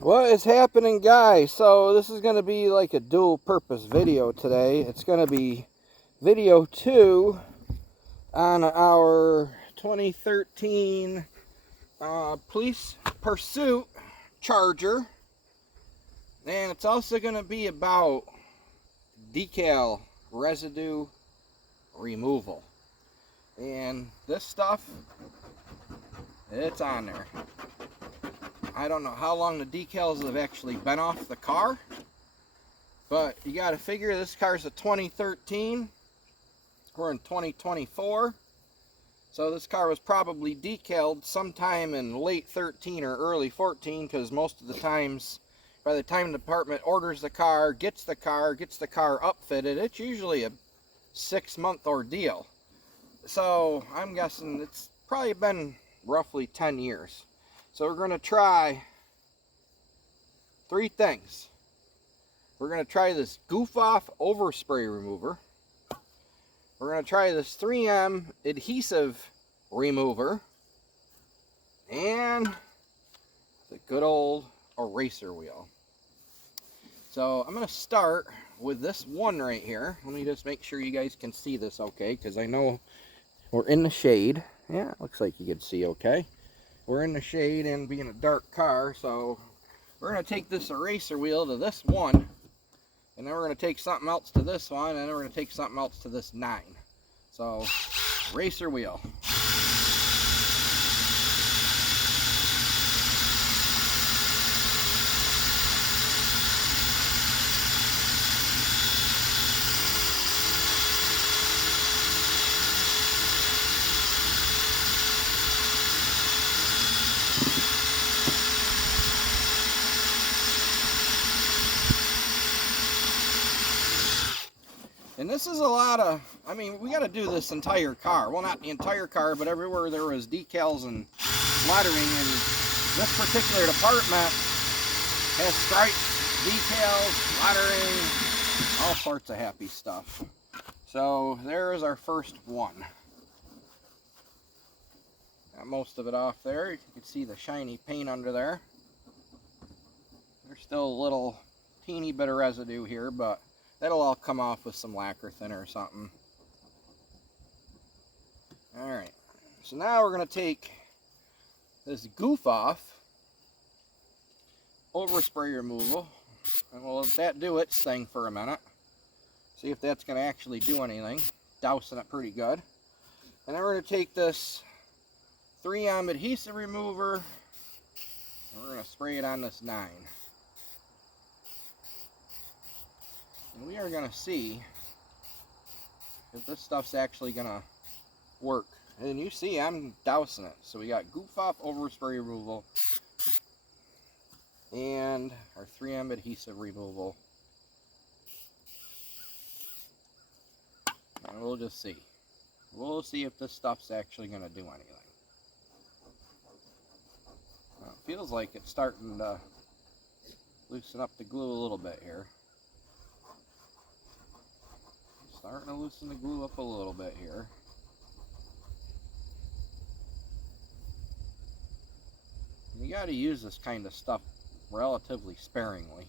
What is happening, guys? So this is going to be like a dual purpose video today. It's going to be video 2 on our 2013 police pursuit Charger, and it's also going to be about decal residue removal. And this stuff, it's on there. I don't know how long the decals have actually been off the car, but you got to figure this car's a 2013. We're in 2024, so this car was probably decaled sometime in late 13 or early 14, because most of the times, by the time the department orders the car, gets the car upfitted, it's usually a 6-month ordeal. So I'm guessing it's probably been roughly 10 years. So we're going to try 3 things. We're going to try this goof off overspray remover. We're going to try this 3M adhesive remover. And the good old eraser wheel. So I'm going to start with this one right here. Let me just make sure you guys can see this okay, because I know we're in the shade. Yeah, it looks like you can see okay. We're in the shade and being a dark car, so we're going to take this eraser wheel to this one, and then we're going to take something else to this one, and then we're going to take something else to this 9. So, eraser wheel. And this is a lot of, I mean, we got to do this entire car. Well, not the entire car, but everywhere there was decals and lettering. And this particular department has stripes, decals, lettering, all sorts of happy stuff. So there is our first one. Got most of it off there. You can see the shiny paint under there. There's still a little teeny bit of residue here, but that'll all come off with some lacquer thinner or something. Alright, so now we're going to take this goof off overspray removal, and we'll let that do its thing for a minute. See if that's going to actually do anything. Dousing it pretty good. And then we're going to take this 3M adhesive remover, and we're going to spray it on this 9. And we are going to see if this stuff's actually going to work. And you see I'm dousing it. So we got goof off overspray removal and our 3M adhesive removal. And we'll just see. We'll see if this stuff's actually going to do anything. Well, it feels like it's starting to loosen up the glue a little bit here. Starting to loosen the glue up a little bit here. You got to use this kind of stuff relatively sparingly.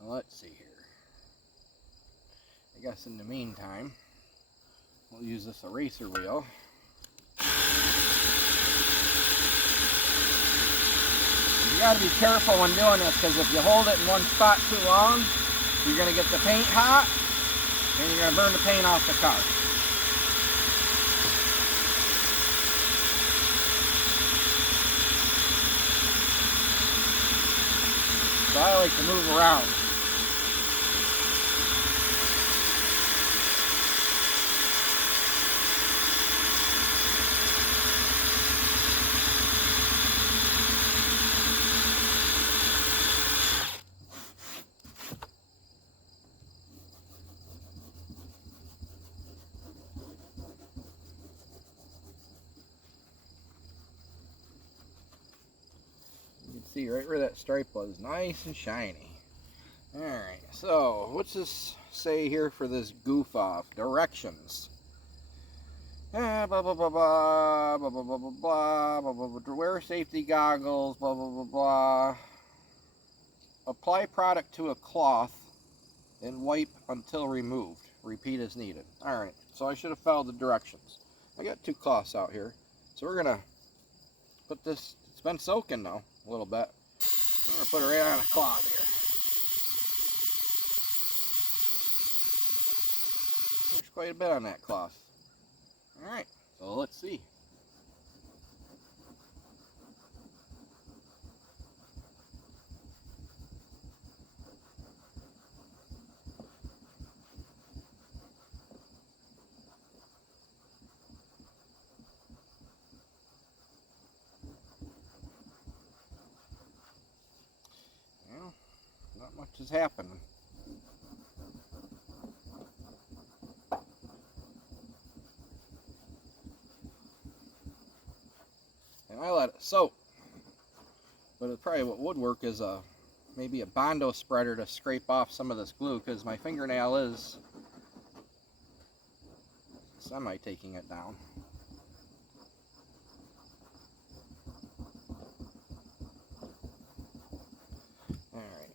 Now let's see here. I guess in the meantime, we'll use this eraser wheel. You got to be careful when doing this, because if you hold it in one spot too long, you're going to get the paint hot and you're going to burn the paint off the car. So I like to move around. See right where that stripe was, nice and shiny. Alright, so what's this say here for this goof off? Directions. Blah blah blah blah blah blah blah blah blah blah blah blah. Wear safety goggles. Blah blah blah blah. Apply product to a cloth and wipe until removed. Repeat as needed. Alright, so I should have followed the directions. I got 2 cloths out here. So we're going to put this, it's been soaking now a little bit. I'm going to put it right on a cloth here. There's quite a bit on that cloth. Alright, so let's see. Well, not much has happened. And I let it soak. But probably what would work is maybe a Bondo spreader to scrape off some of this glue, because my fingernail is semi taking it down. Alright.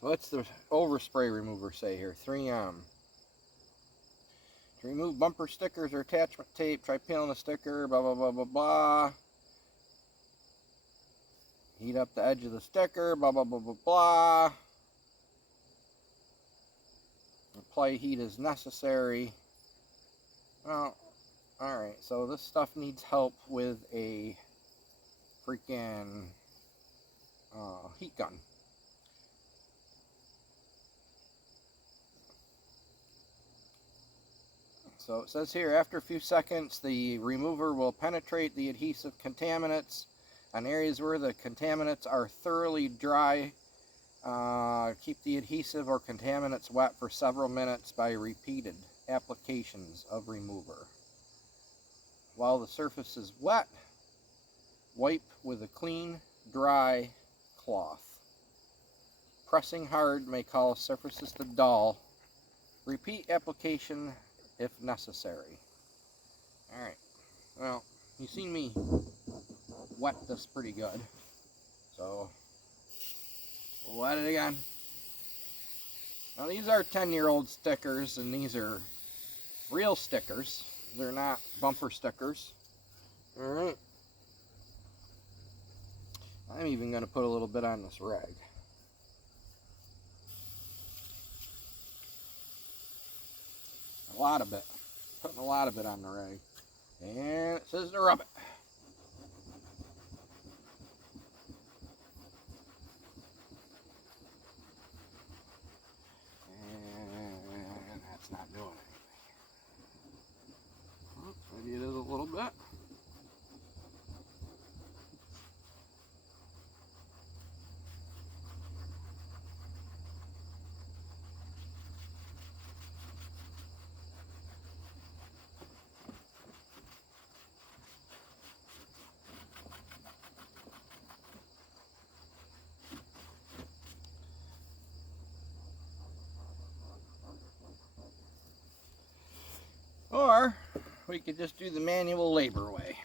So what's the overspray remover say here? 3M. To remove bumper stickers or attachment tape, try peeling the sticker, blah blah blah blah blah. Heat up the edge of the sticker, blah blah blah blah blah. Apply heat as necessary. Well, alright, so this stuff needs help with a freaking heat gun. So it says here, after a few seconds, the remover will penetrate the adhesive contaminants on areas where the contaminants are thoroughly dry. Keep the adhesive or contaminants wet for several minutes by repeated applications of remover. While the surface is wet, wipe with a clean, dry cloth. Pressing hard may cause surfaces to dull. Repeat application if necessary. Alright, well, you've seen me wet this pretty good, so wet it again. Now these are 10-year-old stickers, and these are real stickers. They're not bumper stickers. Alright, I'm even going to put a little bit on this rag. A lot of it. Putting a lot of it on the rag. And it says to rub it. And that's not doing anything. Oops, maybe it is a little bit. Or we could just do the manual labor way.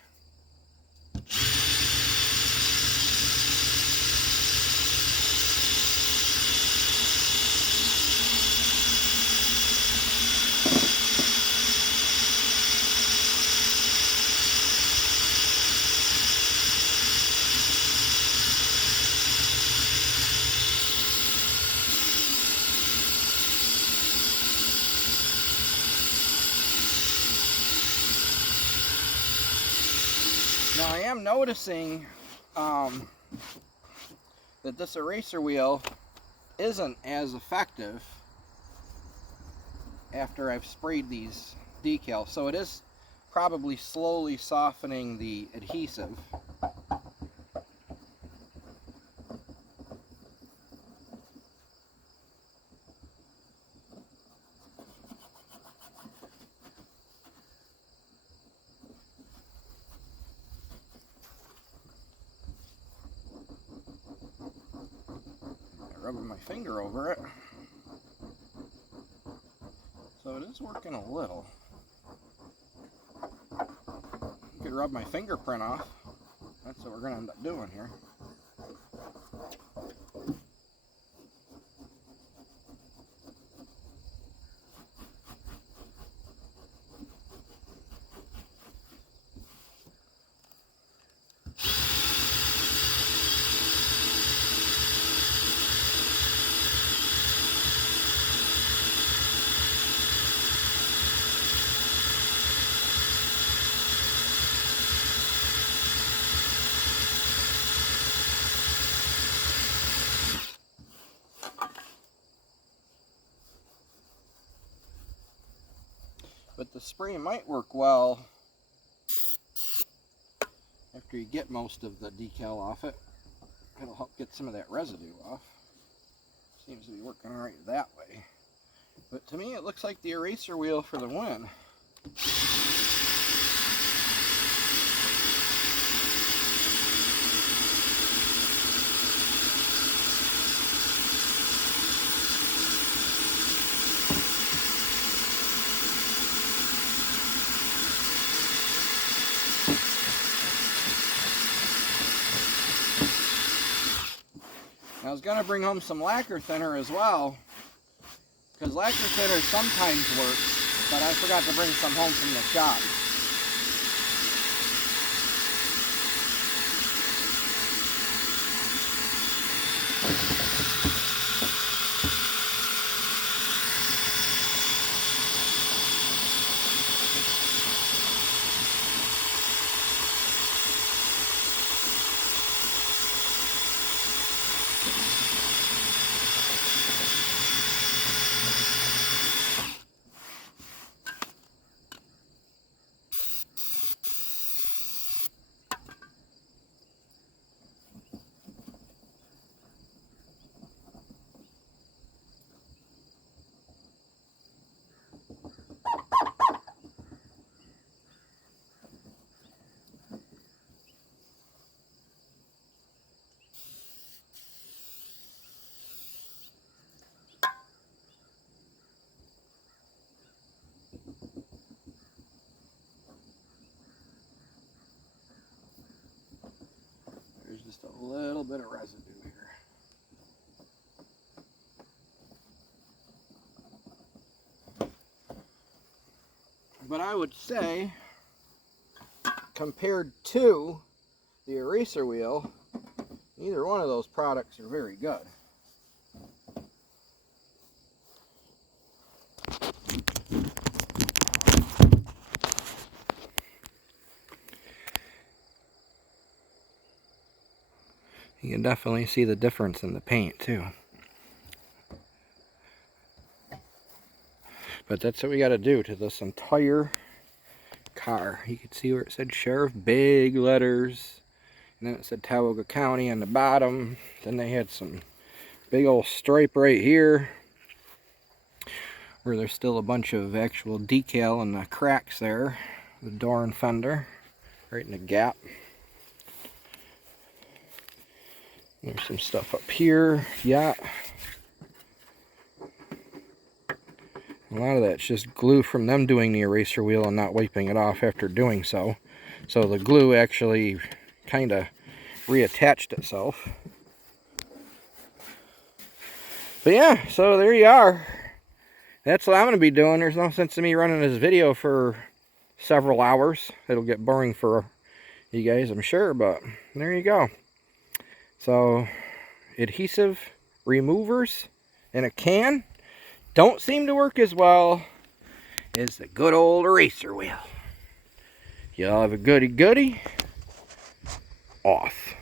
Now I am noticing that this eraser wheel isn't as effective after I've sprayed these decals, so it is probably slowly softening the adhesive. rubbing my finger over it. So it is working a little. I could rub my fingerprint off. That's what we're going to end up doing here. But the spray might work well after you get most of the decal off it. It'll help get some of that residue off. Seems to be working all right that way. But to me it looks like the eraser wheel for the win. I was going to bring home some lacquer thinner as well, because lacquer thinner sometimes works, but I forgot to bring some home from the shop. There's just a little bit of residue here. But I would say, compared to the eraser wheel, neither one of those products are very good. You can definitely see the difference in the paint too. But that's what we got to do to this entire car. You can see where it said Sheriff, big letters, and then it said Tioga County on the bottom. Then they had some big old stripe right here where there's still a bunch of actual decal in the cracks there, the door and fender, right in the gap. There's some stuff up here, yeah. A lot of that's just glue from them doing the eraser wheel and not wiping it off after doing so. So the glue actually kind of reattached itself. But yeah, so there you are. That's what I'm going to be doing. There's no sense in me running this video for several hours. It'll get boring for you guys, I'm sure, but there you go. So, adhesive removers in a can don't seem to work as well as the good old eraser wheel. Y'all have a goody-goody. Off.